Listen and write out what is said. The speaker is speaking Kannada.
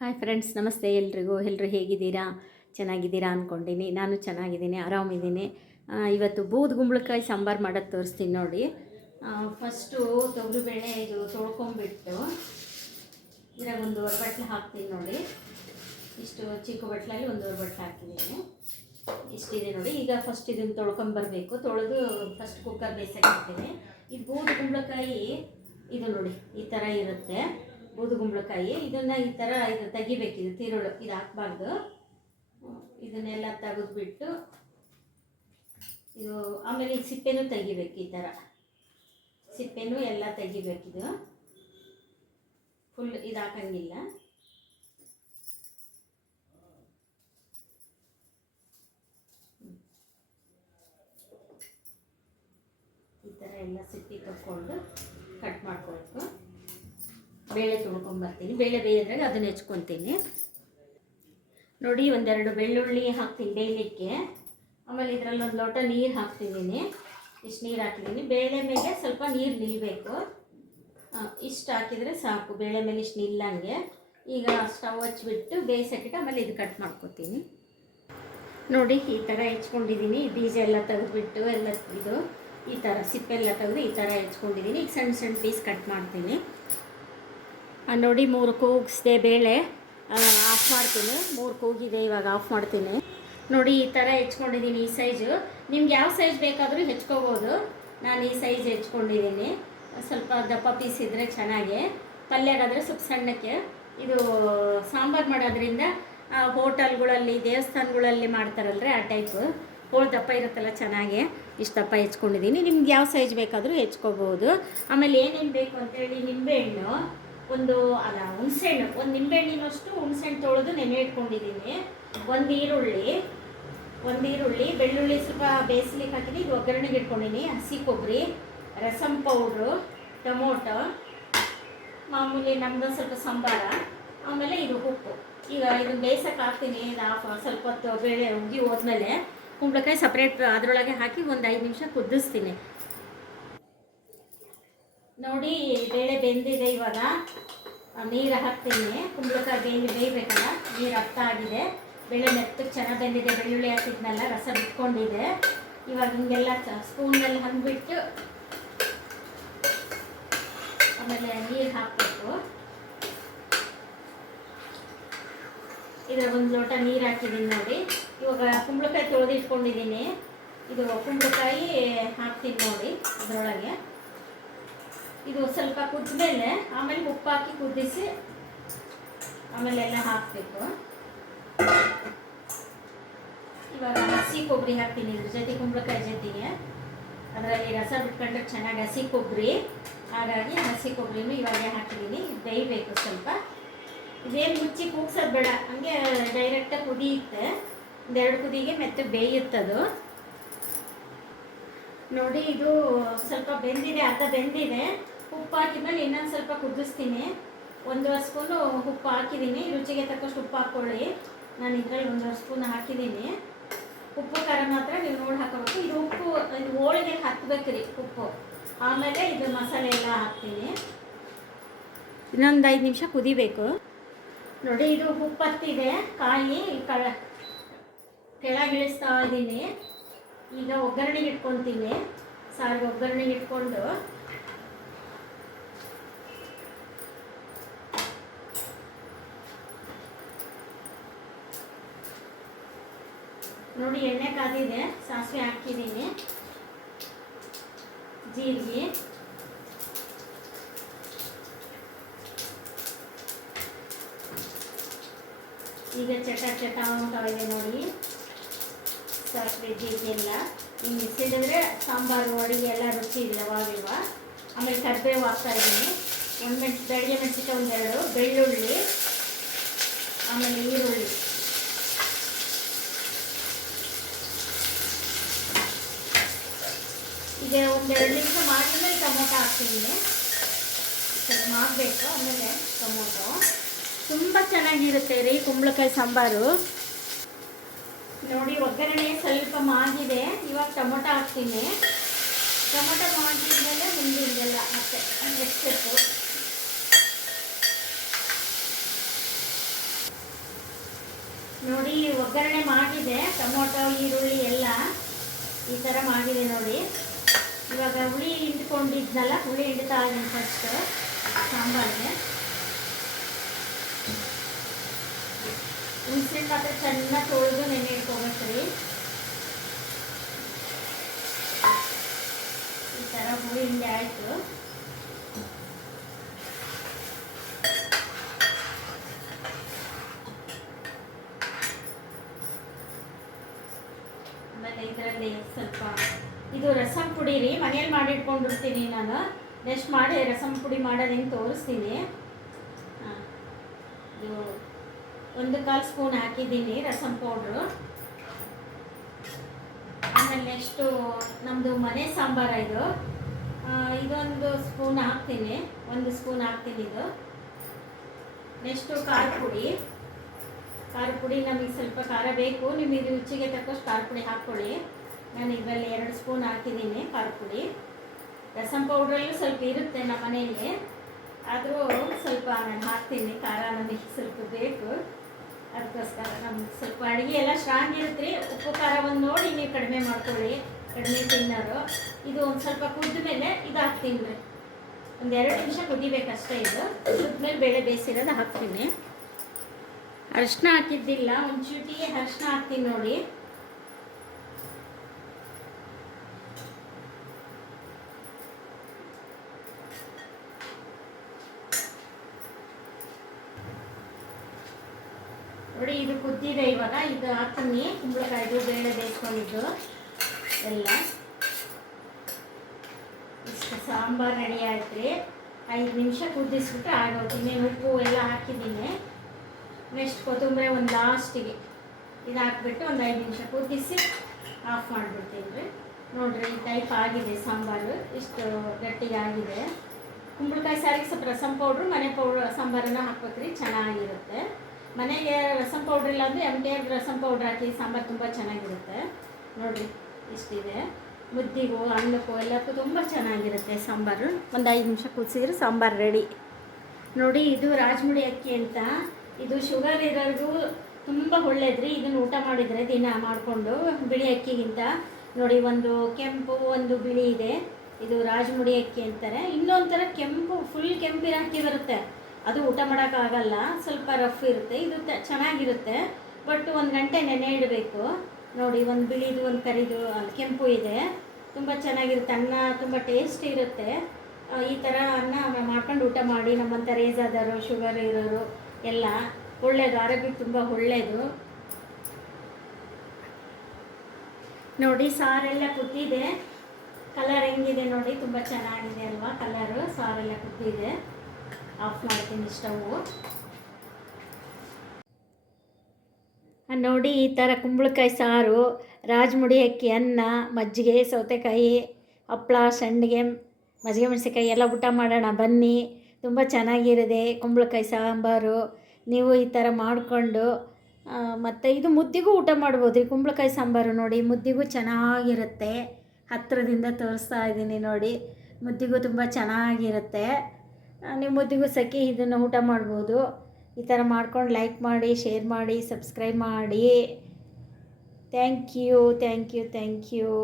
ಹಾಯ್ ಫ್ರೆಂಡ್ಸ್, ನಮಸ್ತೆ ಎಲ್ರಿಗೂ. ಎಲ್ಲರೂ ಹೇಗಿದ್ದೀರಾ? ಚೆನ್ನಾಗಿದ್ದೀರಾ ಅಂದ್ಕೊಂಡಿನಿ. ನಾನು ಚೆನ್ನಾಗಿದ್ದೀನಿ, ಆರಾಮಿದ್ದೀನಿ. ಇವತ್ತು ಬೂದುಗುಂಬಳಕಾಯಿ ಸಾಂಬಾರು ಮಾಡೋದು ತೋರಿಸ್ತೀನಿ ನೋಡಿ. ಫಸ್ಟು ತೊಗರಿಬೇಳೆ ಇದು ತೊಳ್ಕೊಂಬಿಟ್ಟು ಇದ್ರಾಗ ಒಂದೂವರೆ ಬಟ್ಲು ಹಾಕ್ತೀನಿ ನೋಡಿ. ಇಷ್ಟು ಚಿಕ್ಕ ಬಟ್ಲಲ್ಲಿ ಒಂದೂವರೆ ಬಟ್ಲು ಹಾಕಿದ್ದೀನಿ. ಇಷ್ಟಿದೆ ನೋಡಿ. ಈಗ ಫಸ್ಟ್ ಇದನ್ನು ತೊಳ್ಕೊಂಬರ್ಬೇಕು. ತೊಳೆದು ಫಸ್ಟ್ ಕುಕ್ಕರ್ ಬೇಯಿಸಕ್ಕೆ ಹಾಕ್ತೀನಿ. ಇದು ಬೂದುಗುಂಬಳಕಾಯಿ ಇದು ನೋಡಿ, ಈ ಥರ ಇರುತ್ತೆ ಬೂದುಗುಂಬಳಕಾಯಿ. ಇದನ್ನು ಈ ಥರ ಇದು ತೆಗಿಬೇಕಿದು ತಿರುಳು, ಇದು ಹಾಕ್ಬಾರ್ದು. ಇದನ್ನೆಲ್ಲ ತೆಗೆದುಬಿಟ್ಟು ಇದು ಆಮೇಲೆ ಈ ಸಿಪ್ಪೆನೂ ತೆಗಿಬೇಕು. ಈ ಥರ ಸಿಪ್ಪೆನೂ ಎಲ್ಲ ತೆಗಿಬೇಕಿದು. ಫುಲ್ ಇದು ಹಾಕಂಗಿಲ್ಲ. ಈ ಥರ ಎಲ್ಲ ಸಿಪ್ಪೆ ತಕ್ಕೊಂಡು ಕಟ್ ಮಾಡ್ಕೊಳ್ಬೇಕು. ಬೇಳೆ ತೊಳ್ಕೊಂಬರ್ತೀನಿ. ಬೇಳೆ ಬೇಯಿದ್ರಾಗ ಅದನ್ನು ಹೆಚ್ಕೊತೀನಿ ನೋಡಿ. ಒಂದೆರಡು ಬೆಳ್ಳುಳ್ಳಿ ಹಾಕ್ತೀನಿ ಬೇಯಲಿಕ್ಕೆ. ಆಮೇಲೆ ಇದರಲ್ಲಿ ಒಂದು ಲೋಟ ನೀರು ಹಾಕ್ತಿದ್ದೀನಿ. ಇಷ್ಟು ನೀರು ಹಾಕಿದ್ದೀನಿ. ಬೇಳೆ ಮೇಲೆ ಸ್ವಲ್ಪ ನೀರು ನಿಲ್ಲಬೇಕು. ಇಷ್ಟು ಹಾಕಿದರೆ ಸಾಕು. ಬೇಳೆ ಮೇಲೆ ಇಷ್ಟು ನಿಲ್ಲಂಗೆ. ಈಗ ಸ್ಟವ್ ಹಚ್ಬಿಟ್ಟು ಬೇಯಿಸಕ್ಕಿಟ್ಟು ಆಮೇಲೆ ಇದು ಕಟ್ ಮಾಡ್ಕೊತೀನಿ ನೋಡಿ. ಈ ಥರ ಹೆಚ್ಕೊಂಡಿದ್ದೀನಿ. ಬೀಜ ಎಲ್ಲ ತೆಗೆದುಬಿಟ್ಟು ಎಲ್ಲ ಇದು ಈ ಥರ ಸಿಪ್ಪೆಲ್ಲ ತೆಗೆದು ಈ ಥರ ಹೆಚ್ಕೊಂಡಿದ್ದೀನಿ. ಈಗ ಸಣ್ಣ ಸಣ್ಣ ಪೀಸ್ ಕಟ್ ಮಾಡ್ತೀನಿ ನೋಡಿ. 3 ಕೂಗಿಸಿದೆ ಬೇಳೆ, ಆಫ್ ಮಾಡ್ತೀನಿ. 3 ಕೂಗಿದೆ, ಇವಾಗ ಆಫ್ ಮಾಡ್ತೀನಿ ನೋಡಿ. ಈ ಥರ ಹೆಚ್ಕೊಂಡಿದ್ದೀನಿ. ಈ ಸೈಜು ನಿಮ್ಗೆ ಯಾವ ಸೈಜ್ ಬೇಕಾದರೂ ಹೆಚ್ಕೋಬೋದು. ನಾನು ಈ ಸೈಜ್ ಹೆಚ್ಕೊಂಡಿದ್ದೀನಿ. ಸ್ವಲ್ಪ ದಪ್ಪ ಪೀಸ್ ಇದ್ದರೆ ಚೆನ್ನಾಗಿ. ಪಲ್ಯಗಾದರೆ ಸ್ವಲ್ಪ ಸಣ್ಣಕ್ಕೆ. ಇದು ಸಾಂಬಾರು ಮಾಡೋದ್ರಿಂದ ಹೋಟೆಲ್ಗಳಲ್ಲಿ ದೇವಸ್ಥಾನಗಳಲ್ಲಿ ಮಾಡ್ತಾರಲ್ರಿ, ಆ ಟೈಪು ಹೋಳು ದಪ್ಪ ಇರುತ್ತಲ್ಲ, ಚೆನ್ನಾಗಿ ಇಷ್ಟು ದಪ್ಪ ಹೆಚ್ಕೊಂಡಿದ್ದೀನಿ. ನಿಮ್ಗೆ ಯಾವ ಸೈಜ್ ಬೇಕಾದರೂ ಹೆಚ್ಕೋಬೋದು. ಆಮೇಲೆ ಏನೇನು ಬೇಕು ಅಂತೇಳಿ, ನಿಂಬೆಹಣ್ಣು ಹುಣಸೆಹಣ್ಣು, ಒಂದು ನಿಂಬೆಹಣ್ಣಿನಷ್ಟು ಹುಣಸೆಹಣ್ಣು ತೊಳೆದು ನೆನೆ ಇಟ್ಕೊಂಡಿದ್ದೀನಿ. ಒಂದು ಈರುಳ್ಳಿ, ಬೆಳ್ಳುಳ್ಳಿ ಸ್ವಲ್ಪ ಬೇಯಿಸ್ಲಿಕ್ಕೆ ಹಾಕಿದ್ದೀನಿ. ಇದು ಒಗ್ಗರಣೆಗೆ ಇಟ್ಕೊಂಡಿದ್ದೀನಿ. ಹಸಿ ಕೊಬ್ಬರಿ, ರಸಮ್ ಪೌಡ್ರು, ಟೊಮೊಟೊ, ಮಾಮೂಲಿ ನಮ್ಮದು ಸ್ವಲ್ಪ ಸಂಬಾರ, ಆಮೇಲೆ ಇದು ಉಪ್ಪು. ಈಗ ಇದನ್ನು ಬೇಯಿಸೋಕೆ ಹಾಕ್ತೀನಿ. ಇದು ಸ್ವಲ್ಪ ಹೊತ್ತು ಬೇಳೆ ಉಗ್ಗಿ ಹೋದ್ಮೇಲೆ ಕುಂಬಳಕಾಯಿ ಸಪ್ರೇಟ್ ಅದರೊಳಗೆ ಹಾಕಿ ಒಂದು 5 ನಿಮಿಷ ಕುದಿಸ್ತೀನಿ ನೋಡಿ. ಬೇಳೆ ಬೆಂದಿದೆ. ಇವಾಗ ನೀರು ಹಾಕ್ತೀನಿ. ಕುಂಬಳಕಾಯಿ ಬೇಯಬೇಕಲ್ಲ, ನೀರು ಆಗಿದೆ. ಬೇಳೆ ಮೆತ್ತಗೆ ಚೆನ್ನಾಗಿ ಬೆಂದಿದೆ. ಬೆಳ್ಳುಳ್ಳಿ ಹಾಕಿದ್ನೆಲ್ಲ ರಸ ಬಿಟ್ಕೊಂಡಿದೆ. ಇವಾಗ ಹಿಂಗೆಲ್ಲ ಸ್ಪೂನಲ್ಲಿ ಹಂಗಿಬಿಟ್ಟು ಆಮೇಲೆ ನೀರು ಹಾಕಬೇಕು. ಇದ್ರಾಗ ಒಂದು ಲೋಟ ನೀರು ಹಾಕಿದ್ದೀನಿ ನೋಡಿ. ಇವಾಗ ಕುಂಬಳಕಾಯಿ ತೊಳೆದಿಟ್ಕೊಂಡಿದ್ದೀನಿ. ಇದು ಕುಂಬಳಕಾಯಿ ಹಾಕ್ತೀನಿ ನೋಡಿ ಅದರೊಳಗೆ. ಇದು ಸ್ವಲ್ಪ ಕುದ್ಮೇಲೆ ಆಮೇಲೆ ಉಪ್ಪು ಹಾಕಿ ಕುದಿಸಿ ಆಮೇಲೆ ಎಲ್ಲ ಹಾಕಬೇಕು. ಇವಾಗ ಹಸಿ ಕೊಬ್ಬರಿ ಹಾಕ್ತೀನಿ ಇದ್ರ ಜೊತೆ, ಕುಂಬಳಕಾಯಿ ಜೊತೆಗೆ. ಅದರಲ್ಲಿ ರಸ ಬಿಟ್ಕೊಂಡ್ರೆ ಚೆನ್ನಾಗಿ ಹಸಿ ಕೊಬ್ಬರಿ, ಹಾಗಾಗಿ ಹಸಿ ಕೊಬ್ಬರಿನೂ ಇವಾಗ ಹಾಕಿದ್ದೀನಿ. ಇದು ಬೇಯಬೇಕು ಸ್ವಲ್ಪ. ಇದೇನು ಮುಚ್ಚಿ ಕೂಗ್ಸೋದು ಬೇಡ, ಹಂಗೆ ಡೈರೆಕ್ಟಾಗಿ ಕುದಿಯುತ್ತೆ. 1-2 ಕುದಿಗೆ ಮತ್ತೆ ಬೇಯುತ್ತದು ನೋಡಿ. ಇದು ಸ್ವಲ್ಪ ಬೆಂದಿದೆ, ಅರ್ಧ ಬೆಂದಿದೆ. ಉಪ್ಪು ಹಾಕಿದ್ಮೇಲೆ ಇನ್ನೊಂದು ಸ್ವಲ್ಪ ಕುದಿಸ್ತೀನಿ. 1 ಸ್ಪೂನು ಉಪ್ಪು ಹಾಕಿದ್ದೀನಿ. ರುಚಿಗೆ ತಕ್ಕಷ್ಟು ಉಪ್ಪು ಹಾಕ್ಕೊಳ್ಳಿ. ನಾನು ಇದರಲ್ಲಿ 1 ಸ್ಪೂನ್ ಹಾಕಿದ್ದೀನಿ. ಉಪ್ಪು ಖಾರ ಮಾತ್ರ ನೀವು ನೋಡಿ ಹಾಕೋಬೇಕು. ಇದು ಉಪ್ಪು ಇದು ಹೋಳಿಗೆ ಹಾಕ್ಬೇಕು ರೀ ಉಪ್ಪು. ಆಮೇಲೆ ಇದು ಮಸಾಲೆ ಎಲ್ಲ ಹಾಕ್ತೀನಿ. ಇನ್ನೊಂದು 5 ನಿಮಿಷ ಕುದಿಬೇಕು ನೋಡಿ. ಇದು ಉಪ್ಪು ಹತ್ತಿದೆ. ಕಾಯಿ ಕೆಳಗಿಳಿಸ್ತಾ ಇದ್ದೀನಿ. ಈಗ ಒಗ್ಗರಣೆಗೆ ಇಟ್ಕೊತೀನಿ. ಸಾರಿಗೆ ಒಗ್ಗರಣೆಗೆ ಇಟ್ಕೊಂಡು ನೋಡಿ. ಎಣ್ಣೆ ಕಾದಿದೆ. ಸಾಸಿವೆ ಹಾಕಿದ್ದೀನಿ, ಜೀರಿಗೆ, ಈಗ ಚಟ ಅಂತ ಇದೆ ನೋಡಿ. ಸಾಸಿವೆ ಜೀರಿಗೆ ಎಲ್ಲ ಹಿಂಗೆ ಸಿಡಿದ್ರೆ ಸಾಂಬಾರು ಅಡುಗೆ ಎಲ್ಲ ರುಚಿ ಇಲ್ಲವಾಗಿಲ್ವ. ಆಮೇಲೆ ಕರಿಬೇವು ಹಾಕ್ತಾಯಿದ್ದೀನಿ. ಬೆಳಗ್ಗೆ ಮೆಣಸಿನ್ಕಾಯಿ 1-2, ಬೆಳ್ಳುಳ್ಳಿ, ಆಮೇಲೆ ಈರುಳ್ಳಿ. ಈಗ 1-2 ನಿಮಿಷ ಮಾಡಿದ್ಮೇಲೆ ಟೊಮೊಟೊ ಹಾಕ್ತೀನಿ. ಸ್ವಲ್ಪ ಮಾಡಬೇಕು. ಆಮೇಲೆ ಟೊಮೊಟೊ ತುಂಬ ಚೆನ್ನಾಗಿರುತ್ತೆ ರೀ ಕುಂಬಳಕಾಯಿ ಸಾಂಬಾರು ನೋಡಿ. ಒಗ್ಗರಣೆ ಸ್ವಲ್ಪ ಮಾಗಿದೆ. ಇವಾಗ ಟೊಮೊಟೊ ಹಾಕ್ತೀನಿ. ಟೊಮೊಟೊ ಮಾಡಿದ್ಮೇಲೆ ಮುಂದಿದೆಲ್ಲ ಮತ್ತೆ ನೆಕ್ಸ್ಟ್ ಸ್ಟೆಪ್ಪು. ನೋಡಿ ಒಗ್ಗರಣೆ ಮಾಡಿದೆ, ಟೊಮೊಟೊ ಈರುಳ್ಳಿ ಎಲ್ಲ ಈ ಥರ ಮಾಡಿದೆ ನೋಡಿ. ಇವಾಗ ಹುಳಿ ಹಿಂಡ್ಕೊಂಡಿದ್ನಲ್ಲ, ಹುಳಿ ಹಿಂಡ್ತಾ ಇದ್ದೀನಿ ಫಸ್ಟು ಸಾಂಬಾರಿಗೆ. ಹುಣಸೆ ಮಾತ್ರ ಚೆನ್ನಾಗಿ ತೊಳೆದು ನೆನೆ ಇಟ್ಕೋಬೇಕ್ರಿ. ಈ ಥರ ಹುಳಿ ಹಿಂಡಿ ಆಯಿತು. ಆಮೇಲೆ ಇದರಲ್ಲಿ ಸ್ವಲ್ಪ ಇದು ರಸಂ ಪುಡಿ ರೀ, ಮನೇಲಿ ಮಾಡಿಟ್ಕೊಂಡಿರ್ತೀನಿ ನಾನು. ನೆಕ್ಸ್ಟ್ ಮಾಡಿ ರಸಂ ಪುಡಿ ಮಾಡೋದು ಹೆಂಗೆ ತೋರಿಸ್ತೀನಿ. ಇದು 1/4 ಸ್ಪೂನ್ ಹಾಕಿದ್ದೀನಿ ರಸಂ ಪೌಡ್ರು. ಆಮೇಲೆ ನೆಕ್ಸ್ಟು ನಮ್ಮದು ಮನೆ ಸಾಂಬಾರ ಇದು. ಇದೊಂದು ಸ್ಪೂನ್ ಹಾಕ್ತೀನಿ, 1 ಸ್ಪೂನ್ ಹಾಕ್ತೀನಿ ಇದು. ನೆಕ್ಸ್ಟು ಖಾರ ಪುಡಿ ನಮಗೆ ಸ್ವಲ್ಪ ಖಾರ ಬೇಕು, ನಿಮಗೆ ರುಚಿಗೆ ತಕ್ಕಷ್ಟು ಖಾರ ಪುಡಿ ಹಾಕ್ಕೊಳ್ಳಿ. ನಾನು ಇದರಲ್ಲಿ 2 ಸ್ಪೂನ್ ಹಾಕಿದ್ದೀನಿ ಖಾರ ಪುಡಿ. ರಸಂ ಪೌಡ್ರಲ್ಲೂ ಸ್ವಲ್ಪ ಇರುತ್ತೆ ನಮ್ಮ ಮನೆಯಲ್ಲಿ, ಆದರೂ ಸ್ವಲ್ಪ ನಾನು ಹಾಕ್ತೀನಿ. ಖಾರ ನಮಗೆ ಸ್ವಲ್ಪ ಬೇಕು, ಅದಕ್ಕೋಸ್ಕರ ನಮ್ಗೆ ಸ್ವಲ್ಪ ಅಡುಗೆ ಎಲ್ಲ ಸ್ಟ್ರಾಂಗ್ ಇರುತ್ತೆ ರೀ. ಉಪ್ಪು ಖಾರ ಒಂದು ನೋಡಿ ನೀವು ಕಡಿಮೆ ಮಾಡ್ಕೊಳ್ಳಿ, ಕಡಿಮೆ ತಿನ್ನೋರು. ಇದು ಒಂದು ಸ್ವಲ್ಪ ಕುದ್ದ ಮೇಲೆ ಇದು ಹಾಕ್ತೀನಿ ರೀ. ಒಂದು 2 ನಿಮಿಷ ಕುದಿಬೇಕಷ್ಟೇ. ಇದು ಕುದ್ಮೇಲೆ ಬೇಳೆ ಬೇಯಿಸಿರೋದು ಹಾಕ್ತೀನಿ. ಅರಿಶಿನ ಹಾಕಿದ್ದಿಲ್ಲ, ಒಂದು ಚೂಟಿಗೆ ಅರಿಶಿನ ಹಾಕ್ತೀನಿ ನೋಡಿ. ನೋಡಿ ಇದು ಕುದ್ದಿದೆ. ಇವಾಗ ಇದು ಹಾಕ್ತೀನಿ, ಕುಂಬಳಕಾಯ್ದು ಬೇಳೆ ಬೇಯಿಸ್ಕೊಂಡಿದ್ದು ಎಲ್ಲ. ಇಷ್ಟು ಸಾಂಬಾರು ರೆಡಿ ಆಯ್ತು ರೀ. 5 ನಿಮಿಷ ಕುದಿಸ್ಬಿಟ್ಟು ಆಗೋತೀನಿ. ಉಪ್ಪು ಎಲ್ಲ ಹಾಕಿದ್ದೀನಿ. ನೆಕ್ಸ್ಟ್ ಕೊತ್ತಂಬರಿ ಒಂದು ಲಾಸ್ಟಿಗೆ ಇದು ಹಾಕ್ಬಿಟ್ಟು ಒಂದು 5 ನಿಮಿಷ ಕುದಿಸಿ ಆಫ್ ಮಾಡಿಬಿಡ್ತೀನಿ ರೀ. ನೋಡಿರಿ ಈ ಟೈಪ್ ಆಗಿದೆ ಸಾಂಬಾರು, ಇಷ್ಟು ಗಟ್ಟಿಗೆ ಆಗಿದೆ. ಕುಂಬಳಕಾಯಿ ಸಾರಿಗೆ ಸ್ವಲ್ಪ ರಸಂ ಪೌಡ್ರು, ಮನೆ ಸಾಂಬಾರನ್ನು ಹಾಕ್ಬೇಕ್ರಿ, ಚೆನ್ನಾಗಿರುತ್ತೆ. ಮನೆಗೆ ರಸಂ ಪೌಡ್ರ್ ಇಲ್ಲ ಅಂದರೆ MTR ರಸಂ ಪೌಡ್ರ್ ಹಾಕಿ ಸಾಂಬಾರು ತುಂಬ ಚೆನ್ನಾಗಿರುತ್ತೆ. ನೋಡಿರಿ ಇಷ್ಟಿದೆ. ಮುದ್ದಿಗೂ ಅನ್ನಕ್ಕೂ ಎಲ್ಲಕ್ಕೂ ತುಂಬ ಚೆನ್ನಾಗಿರುತ್ತೆ ಸಾಂಬಾರು. ಒಂದು 5 ನಿಮಿಷ ಕುದಿಸಿದ್ರೆ ಸಾಂಬಾರು ರೆಡಿ. ನೋಡಿ ಇದು ರಾಜಮುಡಿ ಅಕ್ಕಿ ಅಂತ, ಇದು ಶುಗರ್ ಇರೋರಿಗೂ ತುಂಬ ಒಳ್ಳೇದ್ರಿ. ಇದನ್ನು ಊಟ ಮಾಡಿದರೆ ದಿನ ಮಾಡಿಕೊಂಡು, ಬಿಳಿ ಅಕ್ಕಿಗಿಂತ. ನೋಡಿ ಒಂದು ಕೆಂಪು ಒಂದು ಬಿಳಿ ಇದೆ, ಇದು ರಾಜಮುಡಿ ಅಕ್ಕಿ ಅಂತಾರೆ. ಇನ್ನೊಂಥರ ಕೆಂಪು, ಫುಲ್ ಕೆಂಪಿರೋ ಅಕ್ಕಿ ಬರುತ್ತೆ, ಅದು ಊಟ ಮಾಡೋಕ್ಕಾಗಲ್ಲ, ಸ್ವಲ್ಪ ರಫ್ ಇರುತ್ತೆ. ಇದು ಚೆನ್ನಾಗಿರುತ್ತೆ, ಬಟ್ 1 ಗಂಟೆ ನೆನೆ ಇಡಬೇಕು. ನೋಡಿ ಒಂದು ಬಿಳಿದು ಒಂದು ಕರಿದು ಅಲ್ಲಿ ಕೆಂಪು ಇದೆ, ತುಂಬ ಚೆನ್ನಾಗಿರುತ್ತೆ. ಅನ್ನ ತುಂಬ ಟೇಸ್ಟ್ ಇರುತ್ತೆ. ಈ ಥರ ಅನ್ನ ಮಾಡ್ಕೊಂಡು ಊಟ ಮಾಡಿ. ನಮ್ಮಂಥ ರೇಜಾದವರು, ಶುಗರ್ ಇರೋರು ಎಲ್ಲ ಒಳ್ಳೆಯದು, ಆರೋಗ್ಯಕ್ಕೆ ತುಂಬ ಒಳ್ಳೆಯದು. ನೋಡಿ ಸಾರೆಲ್ಲ ಕುದ್ದಿದೆ, ಕಲರ್ ಹೆಂಗಿದೆ ನೋಡಿ, ತುಂಬ ಚೆನ್ನಾಗಿದೆ ಅಲ್ವಾ ಕಲರು. ಸಾರೆಲ್ಲ ಕುದ್ದಿದೆ. ಆಫ್ ಮಾಡ್ತೀನಿ ಸ್ಟವ್ವು. ನೋಡಿ ಈ ಥರ ಕುಂಬಳಕಾಯಿ ಸಾರು, ರಾಜಮುಡಿ ಅಕ್ಕಿ ಅನ್ನ, ಮಜ್ಜಿಗೆ, ಸೌತೆಕಾಯಿ, ಹಪ್ಪಳ, ಸಂಡಿಗೆ, ಮಜ್ಜಿಗೆ ಮೆಣಸಿನ್ಕಾಯಿ ಎಲ್ಲ ಊಟ ಮಾಡೋಣ ಬನ್ನಿ. ತುಂಬ ಚೆನ್ನಾಗಿರುತ್ತೆ ಕುಂಬಳಕಾಯಿ ಸಾಂಬಾರು. ನೀವು ಈ ಥರ ಮಾಡಿಕೊಂಡು ಮತ್ತು ಇದು ಮುದ್ದಿಗೂ ಊಟ ಮಾಡ್ಬೋದು ರೀ. ಕುಂಬಳಕಾಯಿ ಸಾಂಬಾರು ನೋಡಿ ಮುದ್ದಿಗೂ ಚೆನ್ನಾಗಿರುತ್ತೆ. ಹತ್ತಿರದಿಂದ ತೋರಿಸ್ತಾ ಇದ್ದೀನಿ ನೋಡಿ, ಮುದ್ದಿಗೂ ತುಂಬ ಚೆನ್ನಾಗಿರುತ್ತೆ. ನೀವು ಮುದ್ದಿಗೂ ಸಖಿ ಇದನ್ನು ಊಟ ಮಾಡ್ಬೋದು. ಈ ಥರ ಮಾಡ್ಕೊಂಡು ಲೈಕ್ ಮಾಡಿ, ಶೇರ್ ಮಾಡಿ, ಸಬ್ಸ್ಕ್ರೈಬ್ ಮಾಡಿ. Thank you.